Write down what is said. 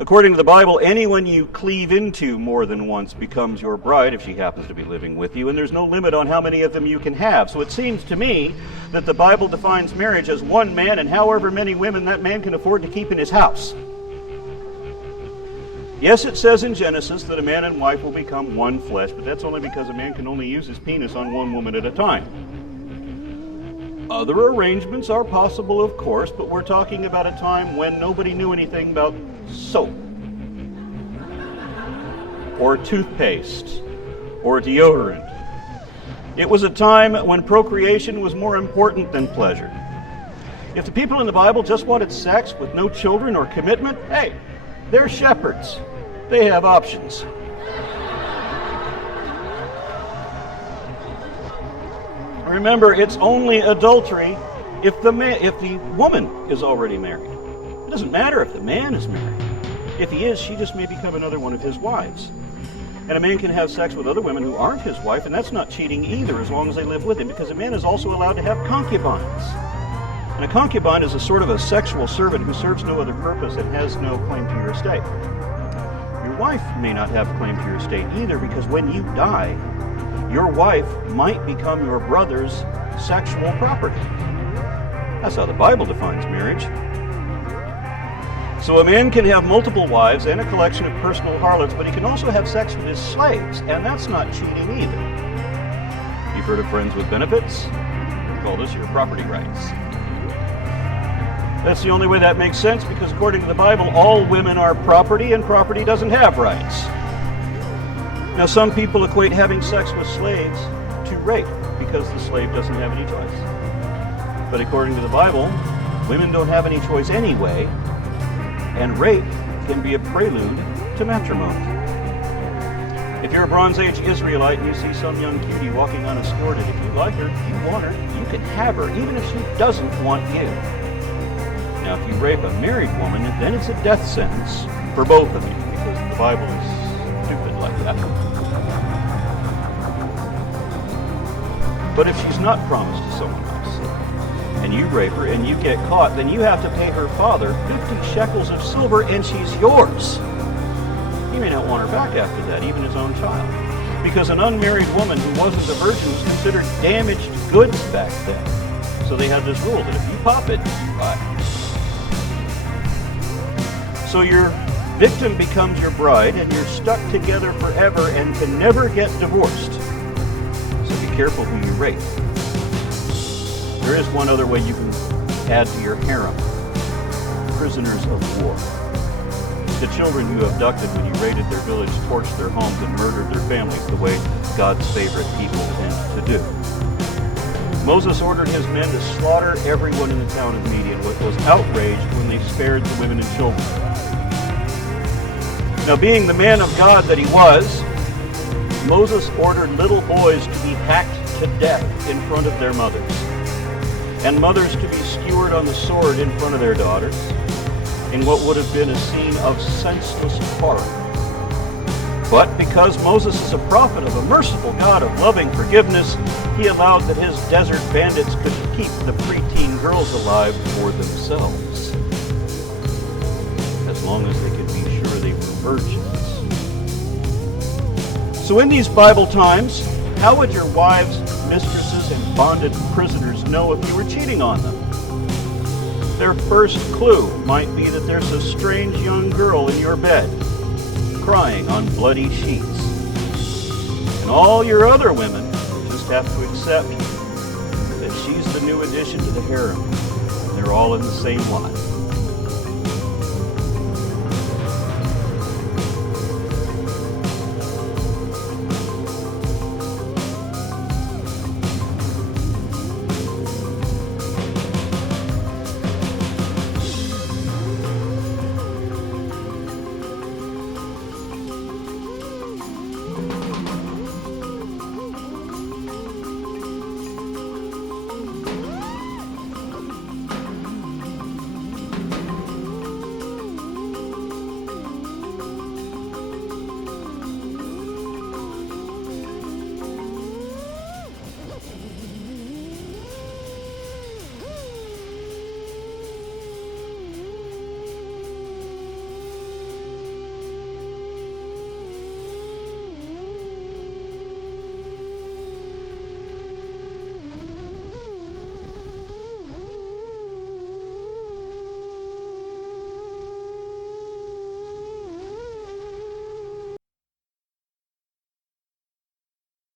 According to the Bible, anyone you cleave into more than once becomes your bride if she happens to be living with you, and there's no limit on how many of them you can have. So it seems to me that the Bible defines marriage as one man and however many women that man can afford to keep in his house. Yes, it says in Genesis that a man and wife will become one flesh, but that's only because a man can only use his penis on one woman at a time. Other arrangements are possible, of course, but we're talking about a time when nobody knew anything about soap, or toothpaste, or deodorant. It was a time when procreation was more important than pleasure. If the people in the Bible just wanted sex with no children or commitment, hey, they're shepherds. They have options. Remember, it's only adultery if the woman is already married. It doesn't matter if the man is married. If he is, she just may become another one of his wives. And a man can have sex with other women who aren't his wife, and that's not cheating either, as long as they live with him, because a man is also allowed to have concubines. And a concubine is a sort of a sexual servant who serves no other purpose and has no claim to your estate. Your wife may not have claim to your estate either, because when you die, your wife might become your brother's sexual property. That's how the Bible defines marriage. So a man can have multiple wives and a collection of personal harlots, but he can also have sex with his slaves, and that's not cheating either. You've heard of friends with benefits? We call this your property rights. That's the only way that makes sense, because according to the Bible, all women are property, and property doesn't have rights. Now, some people equate having sex with slaves to rape, because the slave doesn't have any choice. But according to the Bible, women don't have any choice anyway, and rape can be a prelude to matrimony. If you're a Bronze Age Israelite and you see some young cutie walking unescorted, if you like her, you want her, you can have her, even if she doesn't want you. Now, if you rape a married woman, then it's a death sentence for both of you, because the Bible is stupid like that. But if she's not promised to someone else, and you rape her and you get caught, then you have to pay her father 50 shekels of silver, and she's yours. He may not want her back after that, even his own child, because an unmarried woman who wasn't a virgin was considered damaged goods back then. So they had this rule that if you pop it, bye. So your victim becomes your bride, and you're stuck together forever and can never get divorced. So be careful who you rape. There is one other way you can add to your harem: prisoners of war. The children you abducted when you raided their village, torched their homes, and murdered their families the way God's favorite people tend to do. Moses ordered his men to slaughter everyone in the town of Midian, but was outraged when they spared the women and children. Now, being the man of God that he was, Moses ordered little boys to be hacked to death in front of their mothers, and mothers to be skewered on the sword in front of their daughters, in what would have been a scene of senseless horror. But because Moses is a prophet of a merciful God of loving forgiveness, he allowed that his desert bandits could keep the preteen girls alive for themselves, as long as they could be sure they were virgins. So in these Bible times, how would your wives, mistresses, and bonded prisoners know if you were cheating on them? Their first clue might be that there's a strange young girl in your bed, crying on bloody sheets. And all your other women just have to accept that she's the new addition to the harem. They're all in the same line.